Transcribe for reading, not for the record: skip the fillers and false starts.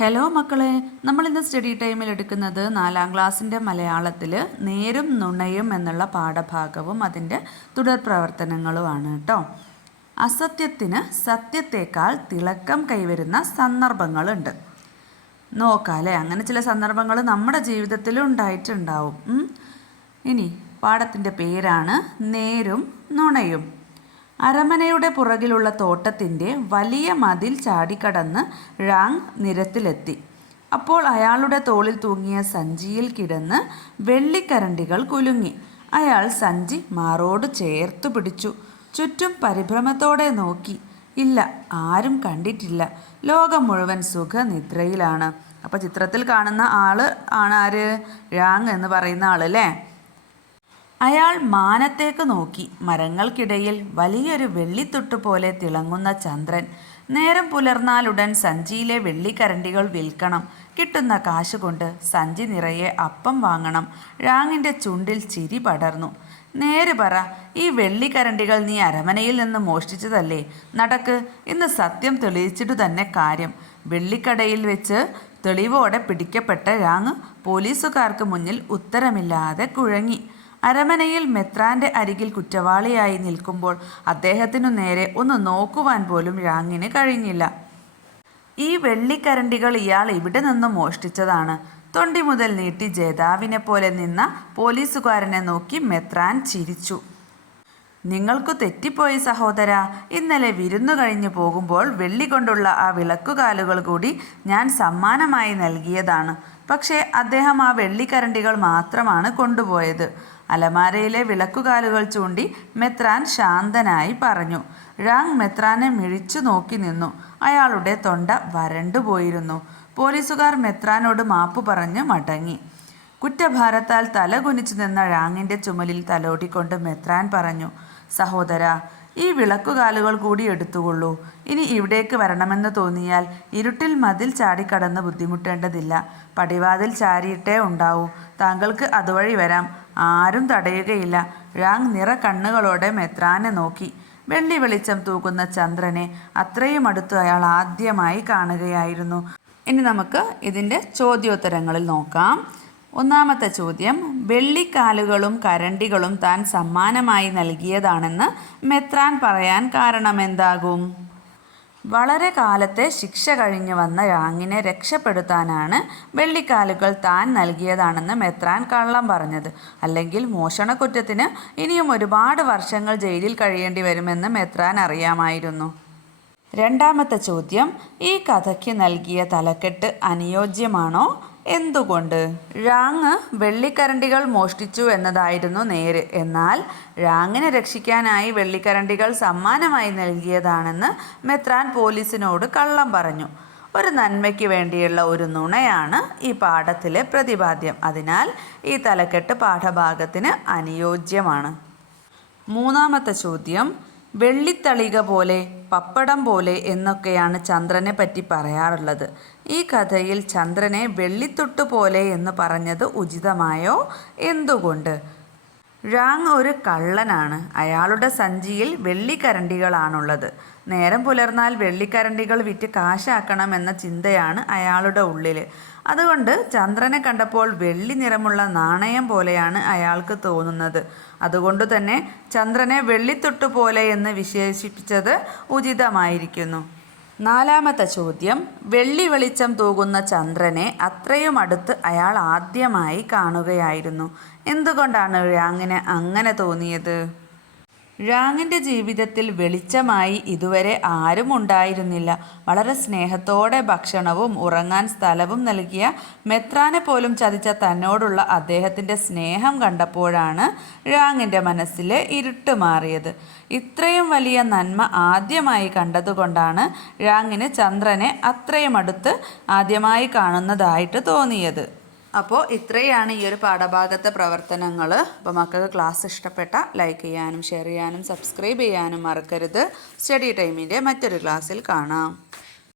Hello മക്കളെ, നമ്മളിന്ന് study ടൈമിൽ എടുക്കുന്നത് 4ാം ക്ലാസ്സിൻ്റെ മലയാളത്തിൽ നേരും നുണയും എന്നുള്ള പാഠഭാഗവും അതിൻ്റെ തുടർ പ്രവർത്തനങ്ങളുമാണ് കേട്ടോ. അസത്യത്തിന് സത്യത്തേക്കാൾ തിളക്കം കൈവരുന്ന സന്ദർഭങ്ങളുണ്ട്. നോക്കാല്ലേ, അങ്ങനെ ചില സന്ദർഭങ്ങൾ നമ്മുടെ ജീവിതത്തിലും ഉണ്ടായിട്ടുണ്ടാവും. ഇനി പാഠത്തിൻ്റെ പേരാണ് നേരും നുണയും. അരമനയുടെ പുറകിലുള്ള തോട്ടത്തിൻ്റെ വലിയ മതിൽ ചാടിക്കടന്ന് ഴാങ് നിരത്തിലെത്തി. അപ്പോൾ അയാളുടെ തോളിൽ തൂങ്ങിയ സഞ്ചിയിൽ കിടന്ന് വെള്ളിക്കരണ്ടികൾ കുലുങ്ങി. അയാൾ സഞ്ചി മാറോട് ചേർത്തു പിടിച്ചു. ചുറ്റും പരിഭ്രമത്തോടെ നോക്കി. ഇല്ല, ആരും കണ്ടിട്ടില്ല. ലോകം മുഴുവൻ സുഖനിദ്രയിലാണ്. അപ്പോൾ ചിത്രത്തിൽ കാണുന്ന ആള് ആണ് ആര്? ഴാങ് എന്ന് പറയുന്ന ആളല്ലേ. അയാൾ മാനത്തേക്ക് നോക്കി. മരങ്ങൾക്കിടയിൽ വലിയൊരു വെള്ളിത്തൊട്ട് പോലെ തിളങ്ങുന്ന ചന്ദ്രൻ. നേരം പുലർന്നാലുടൻ സഞ്ചിയിലെ വെള്ളിക്കരണ്ടികൾ വിൽക്കണം. കിട്ടുന്ന കാശുകൊണ്ട് സഞ്ചി നിറയെ അപ്പം വാങ്ങണം. ഴാങ്ങിൻ്റെ ചുണ്ടിൽ ചിരി പടർന്നു. നേര് പറ, ഈ വെള്ളിക്കരണ്ടികൾ നീ അരമനയിൽ നിന്ന് മോഷ്ടിച്ചതല്ലേ? നടക്ക്, ഇന്ന് സത്യം തെളിയിച്ചിട്ടു തന്നെ കാര്യം. വെള്ളിക്കടയിൽ വെച്ച് തെളിവോടെ പിടിക്കപ്പെട്ട ഴാങ് പോലീസുകാർക്ക് മുന്നിൽ ഉത്തരമില്ലാതെ കുഴങ്ങി. അരമനയിൽ മെത്രാൻ്റെ അരികിൽ കുറ്റവാളിയായി നിൽക്കുമ്പോൾ അദ്ദേഹത്തിനു നേരെ ഒന്ന് നോക്കുവാൻ പോലും ഴാങ്ങിന് കഴിഞ്ഞില്ല. ഈ വെള്ളിക്കരണ്ടികൾ ഇയാൾ ഇവിടെ നിന്ന് മോഷ്ടിച്ചതാണ്. തൊണ്ടി മുതൽ നീട്ടി ജേതാവിനെ പോലെ നിന്ന പോലീസുകാരനെ നോക്കി മെത്രാൻ ചിരിച്ചു. നിങ്ങൾക്കു തെറ്റിപ്പോയി സഹോദര. ഇന്നലെ വിരുന്നു കഴിഞ്ഞു പോകുമ്പോൾ വെള്ളി കൊണ്ടുള്ള ആ വിളക്കുകാലുകൾ കൂടി ഞാൻ സമ്മാനമായി നൽകിയതാണ്. പക്ഷേ അദ്ദേഹം ആ വെള്ളിക്കരണ്ടികൾ മാത്രമാണ് കൊണ്ടുപോയത്. അലമാരയിലെ വിളക്കുകാലുകൾ ചൂണ്ടി മെത്രാൻ ശാന്തനായി പറഞ്ഞു. ഴാങ് മെത്രാനെ മിഴിച്ചു നോക്കി നിന്നു. അയാളുടെ തൊണ്ട വരണ്ടുപോയിരുന്നു. പോലീസുകാർ മെത്രാനോട് മാപ്പു പറഞ്ഞ് മടങ്ങി. കുറ്റഭാരത്താൽ തല കുനിച്ചു നിന്ന ഴാങ്ങിൻ്റെ ചുമലിൽ തലോടിക്കൊണ്ട് മെത്രാൻ പറഞ്ഞു, സഹോദര, ഈ വിളക്കുകാലുകൾ കൂടി എടുത്തുകൊള്ളൂ. ഇനി ഇവിടേക്ക് വരണമെന്ന് തോന്നിയാൽ ഇരുട്ടിൽ മതിൽ ചാടിക്കടന്ന് ബുദ്ധിമുട്ടേണ്ടതില്ല. പടിവാതിൽ ചാരിയിട്ടേ ഉണ്ടാവൂ. താങ്കൾക്ക് അതുവഴി വരാം. ആരും തടയുകയില്ല. ഴാങ് നിറ കണ്ണുകളോടെ മെത്രാനെ നോക്കി. വെള്ളി വെളിച്ചം തൂക്കുന്ന ചന്ദ്രനെ അത്രയും അടുത്ത് അയാൾ ആദ്യമായി കാണുകയായിരുന്നു. ഇനി നമുക്ക് ഇതിൻ്റെ ചോദ്യോത്തരങ്ങളിൽ നോക്കാം. ഒന്നാമത്തെ ചോദ്യം, വെള്ളിക്കാലുകളും കരണ്ടികളും താൻ സമ്മാനമായി നൽകിയതാണെന്ന് മെത്രാൻ പറയാൻ കാരണമെന്താകും? വളരെ കാലത്തെ ശിക്ഷ കഴിഞ്ഞു വന്ന ഴാങ്ങിനെ രക്ഷപ്പെടുത്താനാണ് വെള്ളിക്കാലുകൾ താൻ നൽകിയതാണെന്ന് മെത്രാൻ കള്ളം പറഞ്ഞത്. അല്ലെങ്കിൽ മോഷണക്കുറ്റത്തിന് ഇനിയും ഒരുപാട് വർഷങ്ങൾ ജയിലിൽ കഴിയേണ്ടി വരുമെന്ന് മെത്രാൻ അറിയാമായിരുന്നു. രണ്ടാമത്തെ ചോദ്യം, ഈ കഥയ്ക്ക് നൽകിയ തലക്കെട്ട് അനുയോജ്യമാണോ? എന്തുകൊണ്ട്? ഴാങ് വെള്ളിക്കരണ്ടികൾ മോഷ്ടിച്ചു എന്നതായിരുന്നു നേര്. എന്നാൽ ഴാങ്ങിനെ രക്ഷിക്കാനായി വെള്ളിക്കരണ്ടികൾ സമ്മാനമായി നൽകിയതാണെന്ന് മെത്രാൻ പോലീസിനോട് കള്ളം പറഞ്ഞു. ഒരു നന്മയ്ക്ക് വേണ്ടിയുള്ള ഒരു നുണയാണ് ഈ പാഠത്തിലെ പ്രതിപാദ്യം. അതിനാൽ ഈ തലക്കെട്ട് പാഠഭാഗത്തിന് അനുയോജ്യമാണ്. മൂന്നാമത്തെ ചോദ്യം, വെള്ളിത്തളിക പോലെ, പപ്പടം പോലെ എന്നൊക്കെയാണ് ചന്ദ്രനെ പറ്റി പറയാറുള്ളത്. ഈ കഥയിൽ ചന്ദ്രനെ വെള്ളിത്തൊട്ട് പോലെ എന്ന് പറഞ്ഞത് ഉചിതമായോ? എന്തുകൊണ്ട്? ഴാങ് ഒരു കള്ളനാണ്. അയാളുടെ സഞ്ചിയിൽ വെള്ളിക്കരണ്ടികളാണുള്ളത്. നേരം പുലർന്നാൽ വെള്ളിക്കരണ്ടികൾ വിറ്റ് കാശാക്കണം എന്ന ചിന്തയാണ് അയാളുടെ ഉള്ളിൽ. അതുകൊണ്ട് ചന്ദ്രനെ കണ്ടപ്പോൾ വെള്ളി നിറമുള്ള നാണയം പോലെയാണ് അയാൾക്ക് തോന്നുന്നത്. അതുകൊണ്ട് തന്നെ ചന്ദ്രനെ വെള്ളിത്തൊട്ട് പോലെ എന്ന് വിശേഷിപ്പിച്ചത് ഉചിതമായിരിക്കുന്നു. നാലാമത്തെ ചോദ്യം, വെള്ളി വെളിച്ചം തൂകുന്ന ചന്ദ്രനെ അത്രയും അടുത്ത് അയാൾ ആദ്യമായി കാണുകയായിരുന്നു. എന്തുകൊണ്ടാണ് ഴാങ്ങിന് അങ്ങനെ തോന്നിയത്? ഴാങ്ങിൻ്റെ ജീവിതത്തിൽ വെളിച്ചമായി ഇതുവരെ ആരും ഉണ്ടായിരുന്നില്ല. വളരെ സ്നേഹത്തോടെ ഭക്ഷണവും ഉറങ്ങാൻ സ്ഥലവും നൽകിയ മെത്രാനെ പോലും ചതിച്ച തന്നോടുള്ള അദ്ദേഹത്തിൻ്റെ സ്നേഹം കണ്ടപ്പോഴാണ് ഴാങ്ങിൻ്റെ മനസ്സിലെ ഇരുട്ട് മാറിയത്. ഇത്രയും വലിയ നന്മ ആദ്യമായി കണ്ടതുകൊണ്ടാണ് ഴാങ്ങിന് ചന്ദ്രനെ അത്രയും അടുത്ത് ആദ്യമായി കാണുന്നതായിട്ട് തോന്നിയത്. അപ്പോൾ ഇത്രയാണ് ഈ ഒരു പാഠഭാഗത്തെ പ്രവർത്തനങ്ങൾ. അപ്പോൾ മക്കൾക്ക് ക്ലാസ് ഇഷ്ടപ്പെട്ട ലൈക്ക് ചെയ്യാനും ഷെയർ ചെയ്യാനും സബ്സ്ക്രൈബ് ചെയ്യാനും മറക്കരുത്. സ്റ്റഡി ടൈമിൻ്റെ മറ്റൊരു ക്ലാസ്സിൽ കാണാം.